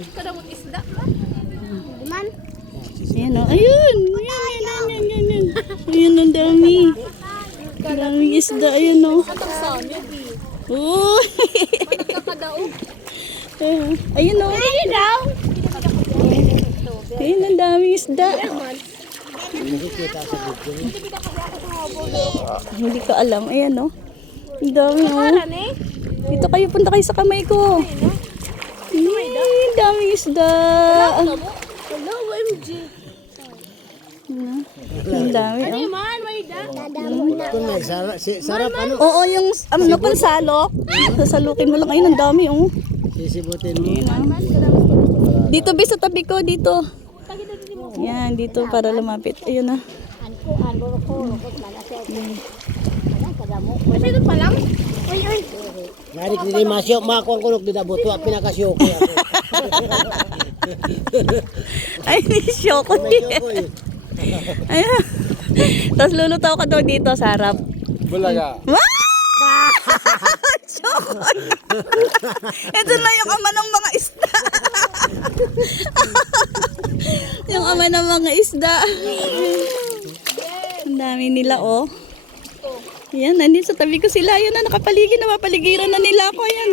Kadamot isda ba? Man. Ayan o. Ayun. Ayan. Ayan ang dami. Daming isda. Ayan o. Atang sami. Uy. Managkakadaog. Ayun o. Hindi daw. Ayan ang daming isda. Hindi ko alam. Ayan o. Ang dami o. Dito kayo. Punta kayo sa kamay ko. Ang daming isda. Hello, OMG. Ang dami o. Man, may da. Kung may sarap ano, Oo, yung ano pansalok. Sasalukin mo lang. Ayun, ang dami oh. sisibutin mo. Dito bis sa tabi ko dito. Yan, dito para lumapit. Ayun na. Kasi ito pa lang. Uy. Narik ni Masyo, makuang kunok di dabuto at pinakasyo ko. Ay, ni-shock ko. Ayun. Tapos lulutaw ka daw dito sa harap. Bulaga. Shock. Ito na yung ama ng mga isda. Yung ama ng mga isda. Ang dami nila oh. Yan, nandito sa tabi ko sila. Yan na, nakapaligiran na nila ako. Yan.